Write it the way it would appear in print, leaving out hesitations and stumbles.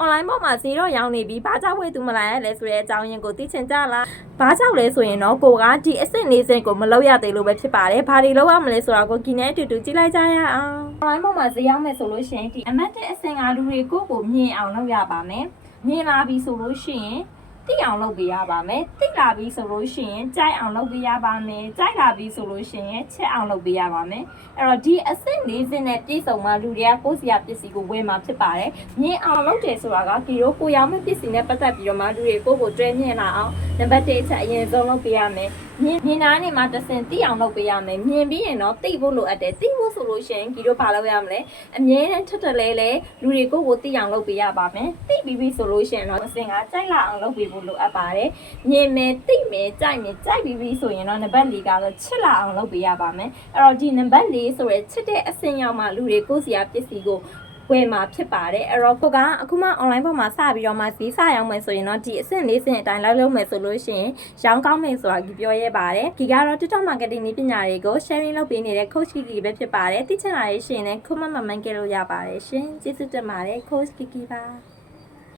online ပေါ်မှာဈေးတော့ရောင်းနေပြီးဘာကြောင့်ဝယ်သူမလာရလဲဆိုတဲ့အကြောင်းရင်းကိုသိချင်ကြလားဘာကြောင့်လဲဆိုရင်တော့ကိုကဒီအဆင့်၄ဆင့်ကိုမလုပ်ရသေးလို့ပဲဖြစ်ပါတယ်ဘာတွေလုပ်ရမလဲဆိုတာကိုဒီနေ့အတူတူကြည့်လိုက်ကြရအောင် online ပေါ်မှာဈေးရောင်းမယ်ဆိုလို့ရှိရင်ဒီအမတ်တဲ့အဆင့်ကလူတွေကိုမြင်အောင်လုပ်ရပါမယ်မြင်လာပြီဆိုလို့ရှိရင်သိအောင်လုပ်ပေးရပါမယ်သိလာပြီဆိုလို့ရှိရင်ကြိုက်အောင်လုပ်ပေးရပါမယ်ကြိုက်လာပြီဆိုလို့ရှိရင်ချက်အောင်လုပ်ပေးရပါမယ်အဲ့တော့ဒီအဆင့်၄ဆင့်နဲ့ပြည့်စုံမှလူတွေကကိုယ့်စီရပစ္စည်းကိုဝယ်မှာဖြစ်ပါတယ်မြင်အောင်လုပ်တယ်ဆိုတာကဒီလိုကိုရောင်းမဲ့ပစ္စည်းနဲ့ပတ်သက်ပြီးတော့မှလူတွေကိုတွဲမြင်လာအောင်နံပါတ်1ချက်အရင်ဆုံးလုပ်ပေးရမယ်မြင်သားနေမှာတစ်ဆင့်သိအောင်လုပ်ပေးရမယ်မြင်ပြီးရင်တော့သိဖို့လိုအပ်တယ်သိဖို့ဆိုလို့ရှိရင်ဒီလိုဘာလုပ်ရမလဲအမြဲတမ်းထထလဲလဲလူတွေကိုသိအောင်လုပ်ပေးရပါမယ်သိပြီးပြီဆိုလို့ရှိရင်တော့အဆင့်ကကြိုက်လာအောင်လုပ်ပေးဖို့လိုအပ်ပါတယ်မြင်မယ်သိမယ်ကြိုက်မယ်ကြိုက်ပြီးပြီဆိုရင်တော့နံပါတ်4ကတော့ချစ်လာအောင်လုပ်ပေးရပါမယ်အဲ့တော့ဒီနံပါတ်4ဆိုရဲချစ်တဲ့အဆင့်ရောက်မှလူတွေကိုစီရပစ္စည်းကိုဝယ်မှာဖြစ်ပါတယ်အဲ့တော့ကိုကအခုမှ online ပေါ်မှာစပြီးတော့မှဈေးစရောင်းမယ်ဆိုရင်တော့ဒီအဆင့်၄ဆင့်အတိုင်းလိုက်လုပ်မယ်ဆိုလို့ရှိရင်ရောင်းကောင်းမယ်ဆိုတာကြီးပြောရဲပါတယ်ဒီကတော့ TikTok marketing နည်းပညာတွေကို sharing လုပ်ပေးနေတဲ့ coach Kiki ပဲဖြစ်ပါတယ်သိချင်တာလေးရှိရင်လည်း comment မှာ comment ခဲ့လို့ရပါတယ်ရှင်ကျေးဇူးတင်ပါတယ် coach Kiki ပါ